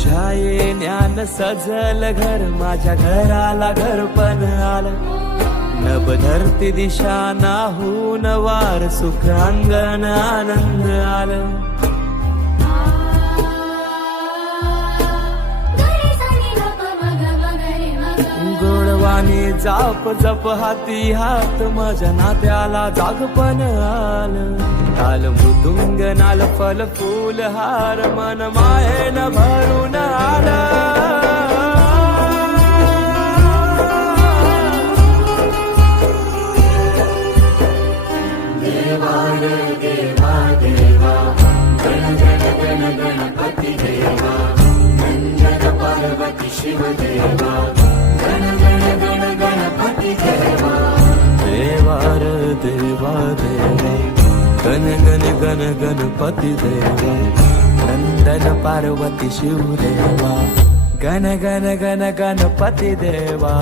तुझ्या येण्यानं सजल घर, माझ्या घराला घर पण आलं. नभ धरती दिशा नाहून वार, सुख अंगण आनंद आलं. गोडवाणी जाप जप हाती हात, माझ्या नात्याला जागपण आलं. ताल मृदुंग नाल फल फूल हार, मन मायेन भरून आलं. देवा रे देवा देवा, गण गण गण गणपती देवा. नंदन पार्वती शिव देवा, गण गण गण गणपती देवा. देवा रे देवा देवा, गण गण गण गणपती देवा. नंदन पार्वती शिव देवा, गण गण गण गणपती देवा.